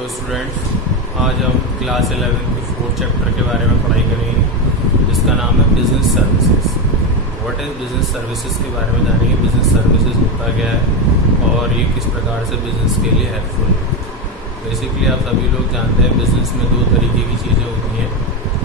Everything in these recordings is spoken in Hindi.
हेलो स्टूडेंट्स, आज हम क्लास 11 के 4th चैप्टर के बारे में पढ़ाई करेंगे जिसका नाम है business services. What is business services के बारे में जानेंगे। बिजनेस सर्विसेज होता क्या है और ये किस प्रकार से बिजनेस के लिए हेल्पफुल है। बेसिकली आप सभी लोग जानते हैं बिजनेस में दो तरीके की चीज़ें होती हैं,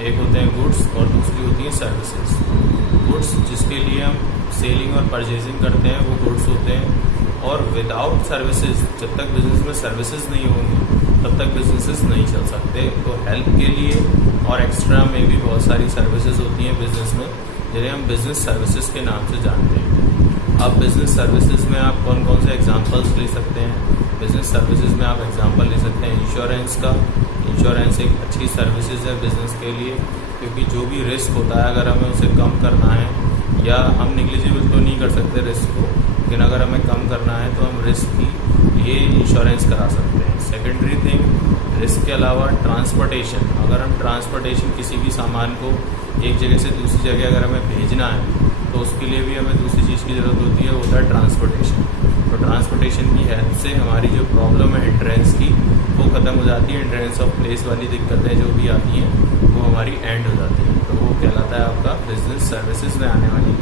एक होते हैं गुड्स और दूसरी होती है सर्विसेज। गुड्स जिसके लिए हम सेलिंग और परचेजिंग करते हैं वो गुड्स होते हैं, और विदाउट सर्विसेज, जब तक बिजनेस में सर्विसेज नहीं होंगी तब तक बिजनेसेस नहीं चल सकते। तो हेल्प के लिए और एक्स्ट्रा में भी बहुत सारी सर्विसेज होती हैं बिजनेस में, जिन्हें हम बिजनेस सर्विसेज के नाम से जानते हैं। अब बिजनेस सर्विसेज में आप कौन कौन से एग्जांपल्स ले सकते हैं। बिजनेस सर्विसेज में आप एग्जांपल ले सकते हैं इंश्योरेंस का। इंश्योरेंस एक अच्छी सर्विसेज है बिजनेस के लिए, क्योंकि जो भी रिस्क होता है अगर हमें उसे कम करना है, या हम निग्लिजिबल तो नहीं कर सकते रिस्क को, लेकिन अगर हमें कम करना है तो हम रिस्क की ये इंश्योरेंस करा सकते हैं। सेकेंडरी थिंग, रिस्क के अलावा ट्रांसपोर्टेशन। अगर हम ट्रांसपोर्टेशन किसी भी सामान को एक जगह से दूसरी जगह अगर हमें भेजना है तो उसके लिए भी हमें दूसरी चीज़ की ज़रूरत होती है, वो होता है ट्रांसपोर्टेशन। तो ट्रांसपोर्टेशन की हेल्प से हमारी जो प्रॉब्लम है एंट्रेंस की वो ख़त्म हो जाती है। एंट्रेंस ऑफ प्लेस वाली दिक्कतें जो भी आती हैं वो हमारी एंड हो जाती हैं। तो वो कहलाता है आपका बिजनेस सर्विसेज में आने वाली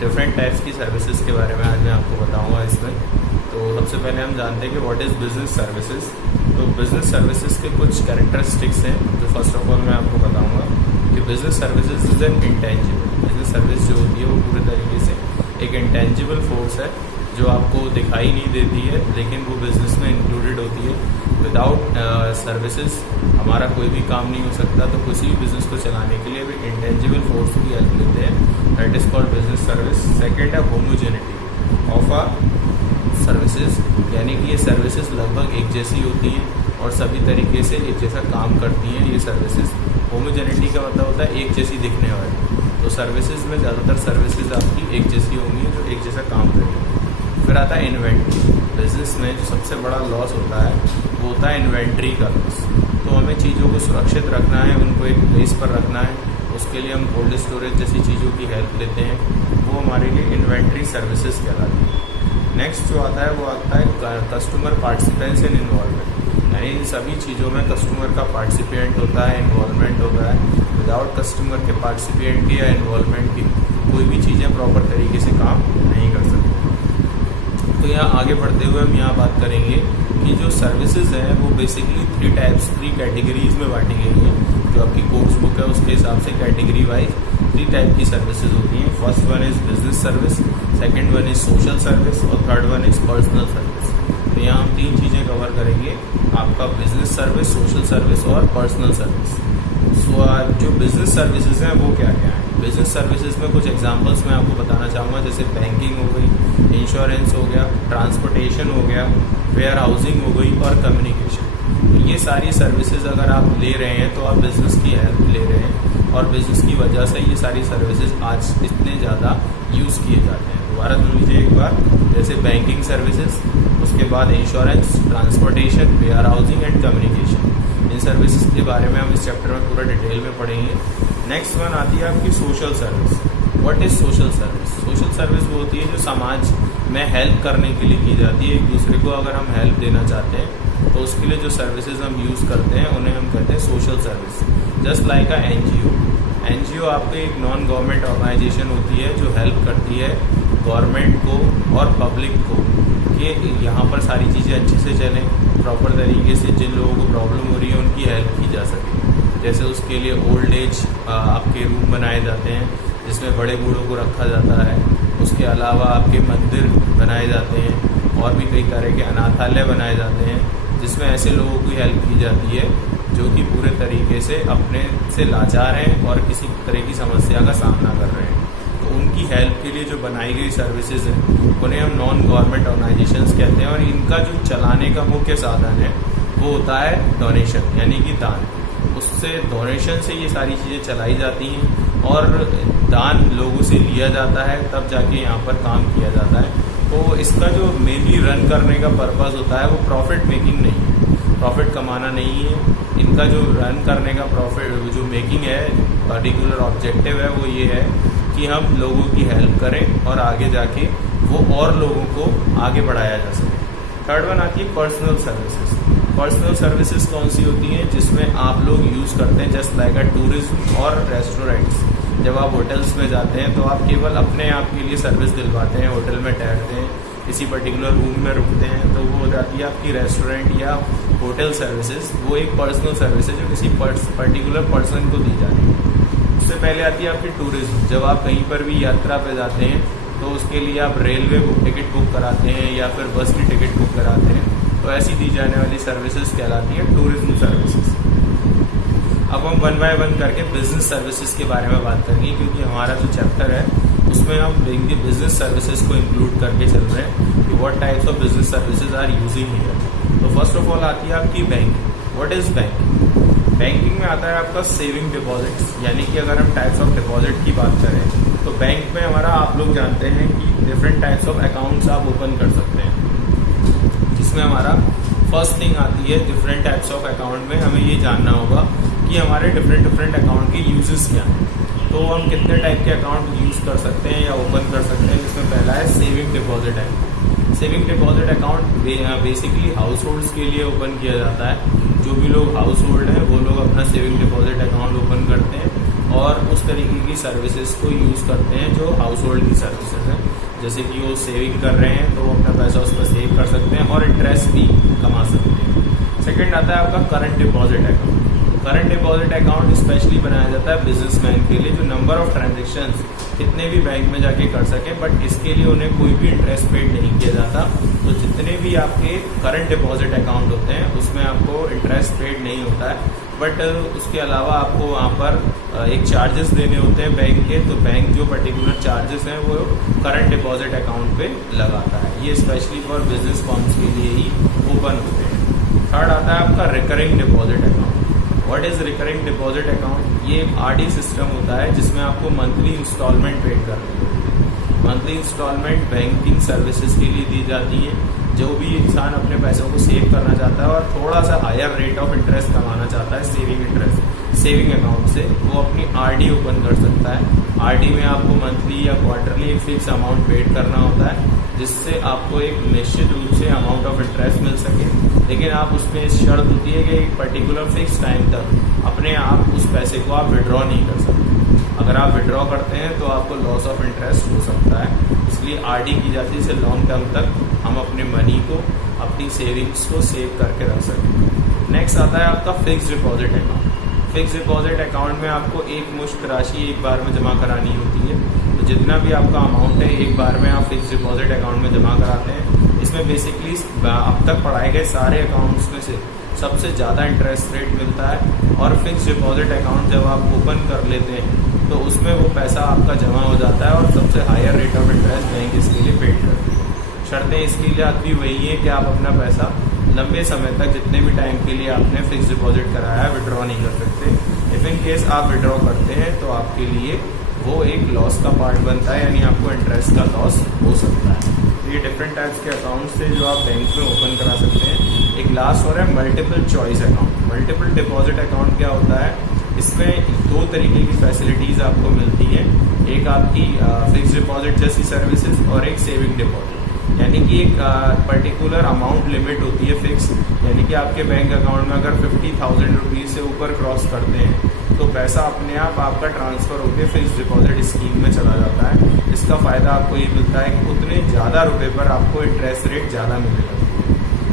डिफरेंट टाइप्स की सर्विसेज के बारे में आज मैं आपको बताऊंगा इसमें। तो सबसे पहले हम जानते हैं कि व्हाट इज़ बिजनेस सर्विसेज। तो बिजनेस सर्विसेज के कुछ कैरेक्टरिस्टिक्स हैं जो फर्स्ट ऑफ ऑल मैं आपको बताऊंगा कि business services is an intangible. Business service जो होती है वो पूरे तरीके से एक इंटेंजिबल फोर्स है जो आपको दिखाई नहीं देती है, लेकिन वो बिजनेस में इंक्लूडेड होती है। विदाउट सर्विसेज हमारा कोई भी काम नहीं हो सकता। तो किसी भी बिजनेस को चलाने के लिए भी इंटेंजिबल फोर्स की हेल्प लेते हैं, that is called business service. Second है होमोजेनिटी ऑफ अ सर्विसेज, यानी कि ये सर्विसेज लगभग एक जैसी होती हैं और सभी तरीके से एक जैसा काम करती हैं ये सर्विसेज। होमोजेनिटी का मतलब होता है एक जैसी दिखने वाली। तो सर्विसेज में ज़्यादातर सर्विसेज आपकी एक जैसी होंगी जो एक जैसा काम करेंगी। फिर आता है इन्वेंट्री। बिजनेस में जो सबसे बड़ा लॉस होता है वो होता है इन्वेंट्री का लॉस। तो हमें चीज़ों को सुरक्षित रखना है, उनको एक प्लेस पर रखना है, उसके लिए हम कोल्ड स्टोरेज जैसी चीज़ों की हेल्प लेते हैं, वो हमारे लिए इन्वेंट्री सर्विसेज कहलाती है। नेक्स्ट जो आता है वो आता है कस्टमर पार्टिसिपेंस एंड इन्वॉल्वमेंट, यानी इन सभी चीज़ों में कस्टमर का पार्टिसिपेंट होता है, इन्वॉल्वमेंट होता है। विदाउट कस्टमर के पार्टिसिपेंट की या इन्वॉल्वमेंट की कोई भी चीज़ें प्रॉपर तरीके से काम नहीं कर सकती। तो यहाँ आगे बढ़ते हुए हम यहाँ बात करेंगे कि जो सर्विसेज हैं वो बेसिकली थ्री कैटेगरीज में बांटी गई हैं। जो आपकी कोर्स बुक है उसके हिसाब से कैटेगरी वाइज 3 टाइप की सर्विसेज होती हैं। First one is business service, second one is social service और third one is personal service. तो यहाँ हम 3 चीज़ें कवर करेंगे, आपका बिजनेस सर्विस, सोशल सर्विस और पर्सनल सर्विस। सो जो बिजनेस सर्विसेज हैं वो क्या क्या है। बिजनेस सर्विसेज में कुछ एग्जांपल्स मैं आपको बताना चाहूँगा, जैसे बैंकिंग हो गई, इंश्योरेंस हो गया, ट्रांसपोर्टेशन हो गया, वेयर हाउसिंग हो गई और कम्युनिकेशन। ये सारी सर्विसेज अगर आप ले रहे हैं तो आप बिज़नेस की हेल्प ले रहे हैं, और बिज़नेस की वजह से ये सारी सर्विसेज आज इतने ज़्यादा यूज़ किए जाते हैं। दोबारा सुन लीजिए एक बार, जैसे बैंकिंग सर्विसेज, उसके बाद insurance, transportation, warehousing and communication. इन सर्विसेज के बारे में हम इस चैप्टर में पूरा डिटेल में पढ़ेंगे। नेक्स्ट वन आती है आपकी social service. What is social service. Social service वो होती है जो समाज में हेल्प करने के लिए की जाती है। एक दूसरे को अगर हम हेल्प देना चाहते हैं तो उसके लिए जो सर्विसेज हम यूज़ करते हैं उन्हें हम कहते हैं सोशल सर्विस। जस्ट लाइक अ एनजीओ। एनजीओ आपकी एक नॉन गवर्नमेंट ऑर्गेनाइजेशन होती है जो हेल्प करती है गवर्नमेंट को और पब्लिक को कि यहाँ पर सारी चीज़ें अच्छे से चलें, प्रॉपर तरीके से जिन लोगों को प्रॉब्लम हो रही है उनकी हेल्प की जा सके। जैसे उसके लिए ओल्ड एज आपके रूम बनाए जाते हैं जिसमें बड़े बूढ़ों को रखा जाता है। उसके अलावा आपके मंदिर बनाए जाते हैं और भी कई तरह के अनाथालय बनाए जाते हैं जिसमें ऐसे लोगों की हेल्प की जाती है जो कि पूरे तरीके से अपने से लाचार हैं और किसी तरह की समस्या का सामना कर रहे हैं। तो उनकी हेल्प के लिए जो बनाई गई सर्विसेज हैं उन्हें हम नॉन गवर्नमेंट ऑर्गेनाइजेशंस कहते हैं, और इनका जो चलाने का मुख्य साधन है वो होता है डोनेशन, यानी कि दान। उससे डोनेशन से ये सारी चीज़ें चलाई जाती हैं और दान लोगों से लिया जाता है, तब जाके यहाँ पर काम किया जाता है। तो इसका जो मेनली रन करने का पर्पस होता है वो प्रॉफिट मेकिंग नहीं है, प्रॉफिट कमाना नहीं है। इनका जो रन करने का प्रॉफिट जो मेकिंग है, पर्टिकुलर ऑब्जेक्टिव है, वो ये है कि हम लोगों की हेल्प करें और आगे जाके वो और लोगों को आगे बढ़ाया जा सके। थर्ड वन आती है पर्सनल सर्विसेज। पर्सनल सर्विसेज कौन सी होती हैं जिसमें आप लोग यूज़ करते हैं, जस्ट लाइक अ टूरिज्म और रेस्टोरेंट्स। जब आप होटल्स में जाते हैं तो आप केवल अपने आप के लिए सर्विस दिलवाते हैं, होटल में ठहरते हैं, किसी पर्टिकुलर रूम में रुकते हैं, तो वो हो जाती है आपकी रेस्टोरेंट या होटल सर्विसेज। वो एक पर्सनल सर्विस है जो किसी पर्टिकुलर पर्सन को दी जाती है। उससे पहले आती है आपकी टूरिज्म। जब आप कहीं पर भी यात्रा पे जाते हैं तो उसके लिए आप रेलवे टिकट बुक कराते हैं या फिर बस की टिकट बुक कराते हैं, तो ऐसी दी जाने वाली सर्विसेज कहलाती है टूरिज्म सर्विसेज। अब हम वन बाय वन करके बिजनेस सर्विसेज के बारे में बात करेंगे, क्योंकि हमारा जो चैप्टर है उसमें हम देखेंगे बिजनेस सर्विसेज को इंक्लूड करके चल रहे हैं कि what types of business services are using here. तो फर्स्ट ऑफ ऑल आती है आपकी banking. What is banking? Banking में आता है आपका सेविंग डिपॉजिट्स, यानी कि अगर हम टाइप्स ऑफ डिपॉजिट की बात करें तो बैंक में हमारा, आप लोग जानते हैं कि डिफरेंट टाइप्स ऑफ अकाउंट्स आप ओपन कर सकते हैं, जिसमें हमारा फर्स्ट थिंग आती है डिफरेंट टाइप्स ऑफ अकाउंट में हमें ये जानना होगा कि हमारे डिफरेंट अकाउंट के यूजेस क्या हैं। तो हम कितने टाइप के अकाउंट यूज़ कर सकते हैं या ओपन कर सकते हैं, जिसमें पहला है saving deposit account. Saving deposit account basically house holds के लिए ओपन किया जाता है। जो भी लोग हाउस होल्ड हैं वो लोग अपना सेविंग डिपॉजिट अकाउंट ओपन करते हैं और उस तरीके की सर्विसेज को यूज़ करते हैं जो हाउस होल्ड की सर्विसेज हैं। जैसे कि वो सेविंग कर रहे हैं तो वो अपना पैसा उस पर सेव कर सकते हैं और इंटरेस्ट भी कमा सकते हैं। सेकंड आता है आपका current deposit account. Current deposit account specially बनाया जाता है बिजनेसमैन के लिए, जो नंबर ऑफ ट्रांजेक्शन्स कितने भी बैंक में जाके कर सकें, बट इसके लिए उन्हें कोई भी इंटरेस्ट पेड नहीं किया जाता। तो जितने भी आपके करंट डिपॉजिट अकाउंट होते हैं उसमें आपको इंटरेस्ट पेड नहीं होता है, बट उसके अलावा आपको वहाँ पर एक चार्जेस देने होते हैं बैंक के। तो बैंक जो पर्टिकुलर चार्जेस हैं वो करंट डिपॉजिट अकाउंट पे लगाता है। ये स्पेशली फॉर बिजनेस फर्म्स के लिए ही ओपन होते हैं। थर्ड आता है आपका recurring deposit account. What is recurring deposit account? ये एक आरडी सिस्टम होता है जिसमें आपको मंथली इंस्टॉलमेंट पेड करनी होती है। मंथली इंस्टॉलमेंट बैंकिंग सर्विसेज के लिए दी जाती है। जो भी इंसान अपने पैसों को सेव करना चाहता है और थोड़ा सा हायर रेट ऑफ इंटरेस्ट कमाना चाहता है सेविंग अकाउंट से, वो अपनी आरडी ओपन कर सकता है। आरडी में आपको मंथली या क्वार्टरली एक फिक्स अमाउंट पेड करना होता है, जिससे आपको एक निश्चित रूप से अमाउंट ऑफ इंटरेस्ट मिल सके। लेकिन आप उसमें शर्त होती है कि एक पर्टिकुलर फिक्स टाइम तक अपने आप उस पैसे को आप विड्रॉ नहीं कर सकते। अगर आप विड्रॉ करते हैं तो आपको लॉस ऑफ इंटरेस्ट हो सकता है, इसलिए आरडी की जाती है जिससे लॉन्ग टर्म तक हम अपने मनी को, अपनी सेविंग्स को सेव करके रख सकें। नेक्स्ट आता है आपका fix deposit account. Fix deposit account में आपको एक मुश्त राशि एक बार में जमा करानी होती है। तो जितना भी आपका अमाउंट है एक बार में आप फिक्स डिपॉजिट अकाउंट में जमा कराते हैं। इसमें बेसिकली अब तक पढ़ाए गए सारे अकाउंट्स में से सबसे ज़्यादा इंटरेस्ट रेट मिलता है। और फिक्स डिपॉजिट अकाउंट जब आप ओपन कर लेते हैं तो उसमें वो पैसा आपका जमा हो जाता है और सबसे higher rate of interest bank इसके लिए पेड करती है। शर्तें इसके लिए आती वही है कि आप अपना पैसा लंबे समय तक, जितने भी टाइम के लिए आपने फिक्स डिपॉजिट कराया है, विड्रॉ नहीं कर सकते। इफ इन केस आप विड्रॉ करते हैं तो आपके लिए वो एक लॉस का पार्ट बनता है, यानी आपको इंटरेस्ट का लॉस हो सकता है। तो ये डिफरेंट टाइप्स के अकाउंट्स थे जो आप बैंक में ओपन करा सकते हैं। एक लास्ट और है multiple choice account. Multiple deposit account क्या होता है? इसमें दो तरीके की फैसिलिटीज़ आपको मिलती हैं। एक आपकी फिक्स डिपॉजिट जैसी सर्विसेज और एक सेविंग डिपॉजिट, यानी कि एक पर्टिकुलर अमाउंट लिमिट होती है फिक्स, यानी कि आपके बैंक अकाउंट में अगर 50,000 रुपीज़ से ऊपर क्रॉस करते हैं तो पैसा अपने आप आपका ट्रांसफ़र होकर फिक्स डिपॉजिट स्कीम में चला जाता है। इसका फ़ायदा आपको ये मिलता है कि उतने ज़्यादा रुपए पर आपको इंटरेस्ट रेट ज़्यादा मिलेगा।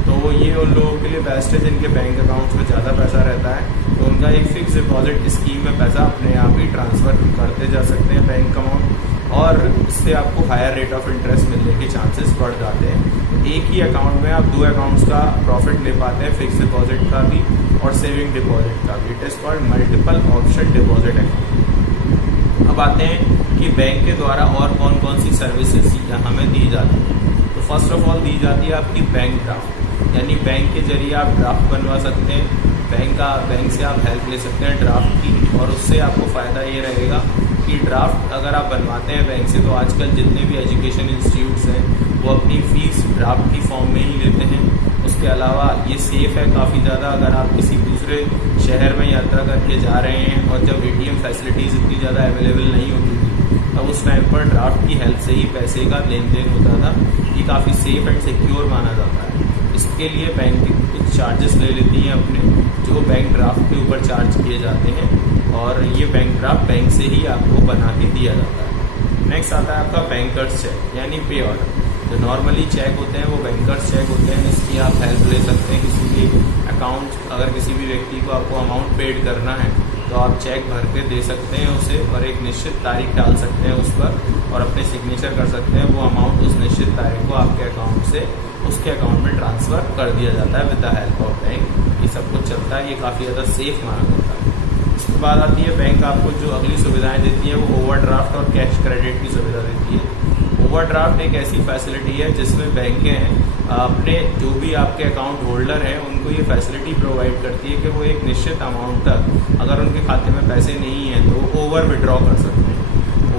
तो ये उन लोगों के लिए बेस्ट है जिनके बैंक अकाउंट्स में ज़्यादा पैसा रहता है, तो उनका एक फिक्स डिपॉजिट स्कीम में पैसा अपने आप ही ट्रांसफ़र करते जा सकते हैं बैंक अमाउंट, और इससे आपको हायर रेट ऑफ इंटरेस्ट मिलने के चांसेस बढ़ जाते हैं। एक ही अकाउंट में आप दो अकाउंट्स का प्रॉफिट ले पाते हैं, फिक्स डिपॉजिट का भी और सेविंग डिपॉजिट का भी। It is called multiple option deposit account. अब आते हैं कि बैंक के द्वारा और कौन कौन सी सर्विसेज हमें दी जाती है। तो फर्स्ट ऑफ ऑल दी जाती है आपकी बैंक ड्राफ्ट, यानी बैंक के जरिए आप ड्राफ्ट बनवा सकते हैं। बैंक से आप हेल्प ले सकते हैं ड्राफ्ट की, और उससे आपको फ़ायदा ये रहेगा कि ड्राफ्ट अगर आप बनवाते हैं बैंक से, तो आजकल जितने भी एजुकेशन इंस्टीट्यूट्स हैं वो अपनी फ़ीस ड्राफ्ट की फॉर्म में ही लेते हैं। उसके अलावा ये सेफ़ है काफ़ी ज़्यादा। अगर आप किसी दूसरे शहर में यात्रा करके जा रहे हैं और जब ATM फैसिलिटीज़ इतनी ज़्यादा अवेलेबल नहीं होती थी, तब उस टाइम पर ड्राफ्ट की हेल्प से ही पैसे का लेन देन होता था। ये काफ़ी सेफ़ एंड सिक्योर माना जाता है। इसके लिए बैंक कुछ चार्जेस ले लेती हैं अपने, जो बैंक ड्राफ्ट के ऊपर चार्ज किए जाते हैं, और ये बैंक ड्राफ्ट बैंक से ही आपको बना के दिया जाता है। नेक्स्ट आता है आपका बैंकर्स चेक यानी पे ऑर्डर। जो नॉर्मली चेक होते हैं वो बैंकर्स चेक होते हैं, इसकी आप हेल्प ले सकते हैं। किसी भी अकाउंट, अगर किसी भी व्यक्ति को आपको अमाउंट पेड करना है तो आप चेक भर के दे सकते हैं उसे, और एक निश्चित तारीख डाल सकते हैं उस पर और अपने सिग्नेचर कर सकते हैं। वो अमाउंट उस निश्चित तारीख को आपके अकाउंट से उसके अकाउंट में ट्रांसफ़र कर दिया जाता है with the help of bank. ये सब कुछ चलता है, ये काफ़ी ज़्यादा सेफ माना जाता है। इसके बाद आती है बैंक आपको जो अगली सुविधाएं देती है वो ओवरड्राफ्ट और कैश क्रेडिट की सुविधा देती है। ओवरड्राफ्ट एक ऐसी फैसिलिटी है जिसमें बैंकें अपने जो भी आपके अकाउंट होल्डर हैं उनको ये फैसिलिटी प्रोवाइड करती है कि वो एक निश्चित अमाउंट तक अगर उनके खाते में पैसे नहीं हैं तो वो ओवर विड्रॉ कर सकते हैं।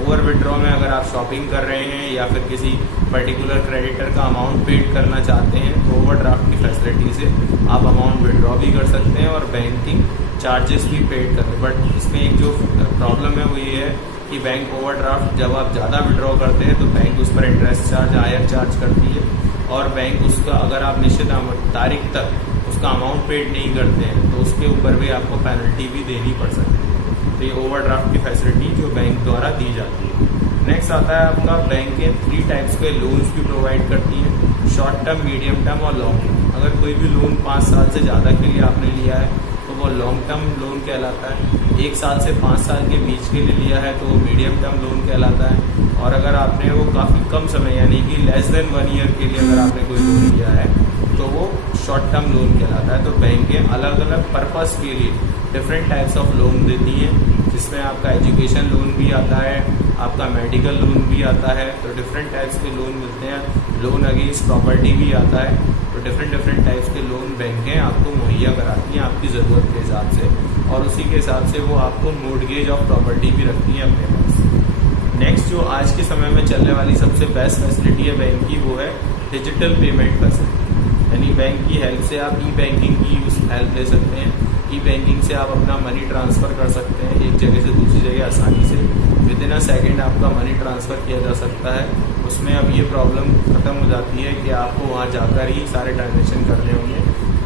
ओवर विड्रॉ में अगर आप शॉपिंग कर रहे हैं या फिर किसी पर्टिकुलर क्रेडिटर का अमाउंट पेड करना चाहते हैं तो ओवरड्राफ्ट की फैसिलिटी से आप अमाउंट विड्रॉ भी कर सकते हैं और बैंकिंग चार्जेस भी पेड कर सकते हैं। बट इसमें एक जो प्रॉब्लम है वो ये है कि बैंक ओवरड्राफ्ट जब आप ज़्यादा विड्रॉ करते हैं तो बैंक उस पर इंटरेस्ट चार्ज हायर चार्ज करती है, और बैंक उसका अगर आप निश्चित तारीख तक उसका अमाउंट पेड नहीं करते हैं तो उसके ऊपर भी आपको पेनल्टी भी देनी पड़ सकती है। तो ये ओवरड्राफ्ट की फैसिलिटी जो बैंक द्वारा दी जाती है। नेक्स्ट आता है आपका बैंकें 3 टाइप्स के लोन्स भी प्रोवाइड करती हैं, शॉर्ट टर्म, मीडियम टर्म और लॉन्ग टर्म। अगर कोई भी लोन 5 साल से ज़्यादा के लिए आपने लिया है तो वो लॉन्ग टर्म लोन कहलाता है। 1 साल से 5 साल के बीच के लिए लिया है तो वो मीडियम टर्म लोन कहलाता है। और अगर आपने वो काफ़ी कम समय यानी कि लेस देन 1 ईयर के लिए अगर आपने कोई लोन लिया है तो वो शॉर्ट टर्म लोन कहलाता है। तो बैंकें अलग अलग पर्पस के लिए डिफरेंट टाइप्स ऑफ लोन देती हैं, जिसमें आपका एजुकेशन लोन भी आता है, आपका मेडिकल लोन भी आता है। तो डिफरेंट टाइप्स के लोन मिलते हैं। लोन अगेंस्ट प्रॉपर्टी भी आता है। तो डिफरेंट टाइप्स के लोन बैंकें आपको मुहैया कराती हैं आपकी ज़रूरत के हिसाब से, और उसी के हिसाब से वो आपको मोर्टगेज ऑफ प्रॉपर्टी भी रखती हैं अपने पास। नेक्स्ट जो आज के समय में चलने वाली सबसे बेस्ट फैसिलिटी है बैंक की वो है डिजिटल पेमेंट फैसिलिटी। यानी बैंक की हेल्प से आप ई बैंकिंग की हेल्प ले सकते हैं। ई बैंकिंग से आप अपना मनी ट्रांसफ़र कर सकते हैं एक जगह से दूसरी जगह आसानी से, विद इन अ सेकेंड आपका मनी ट्रांसफ़र किया जा सकता है। उसमें अब ये प्रॉब्लम ख़त्म हो जाती है कि आपको वहाँ जाकर ही सारे ट्रांजेक्शन करने होंगे।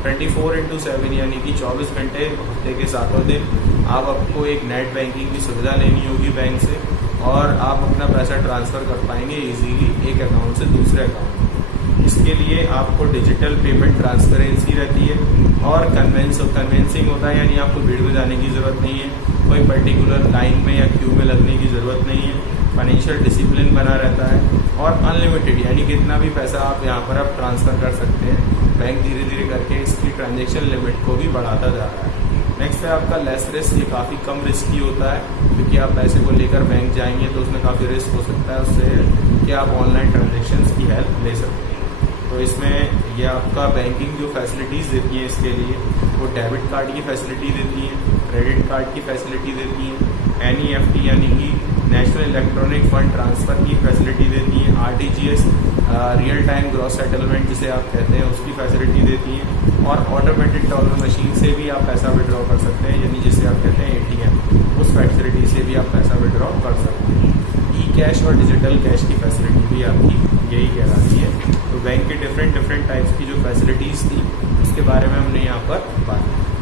24/7 यानी कि 24 घंटे हफ्ते के 7 दिन आपको एक नेट बैंकिंग की सुविधा लेनी होगी बैंक से, और आप अपना पैसा ट्रांसफ़र कर पाएंगे इजीली एक अकाउंट से दूसरे अकाउंट में। इसके लिए आपको डिजिटल पेमेंट ट्रांसपेरेंसी रहती है और कन्वेंसिंग होता है, यानी आपको भीड़ में जाने की ज़रूरत नहीं है, कोई पर्टिकुलर लाइन में या क्यू में लगने की ज़रूरत नहीं है। फाइनेंशियल डिसिप्लिन बना रहता है और अनलिमिटेड यानी कितना भी पैसा आप यहाँ पर आप ट्रांसफ़र कर सकते हैं। बैंक धीरे धीरे करके इसकी ट्रांजेक्शन लिमिट को भी बढ़ाता जा रहा है। नेक्स्ट है आपका लेस रिस्क। ये काफ़ी कम रिस्की होता है क्योंकि आप पैसे को लेकर बैंक जाएंगे तो उसमें काफ़ी रिस्क हो सकता है उससे कि आप ऑनलाइन ट्रांजेक्शन्स की हेल्प ले सकते हैं। तो इसमें ये आपका बैंकिंग जो फैसिलिटीज़ देती है इसके लिए वो डेबिट कार्ड की फैसिलिटी देती है, क्रेडिट कार्ड की फैसिलिटी देती है, NEFT यानी कि नेशनल इलेक्ट्रॉनिक फंड ट्रांसफ़र की फैसिलिटी देती है, RTGS real time gross settlement जिसे आप कहते हैं उसकी फैसिलिटी देती है, और ऑटोमेटेड टॉलर मशीन से भी आप पैसा विड्रॉ कर सकते हैं, यानी जिसे आप कहते हैं ATM, उस फैसिलिटी से भी आप पैसा विड्रॉ कर सकते हैं। ई कैश और डिजिटल कैश की फैसिलिटी भी आपकी यही कहलाती है। तो बैंक के डिफरेंट टाइप्स की जो फैसिलिटीज़ थी उसके बारे में हमने यहाँ पर बात की।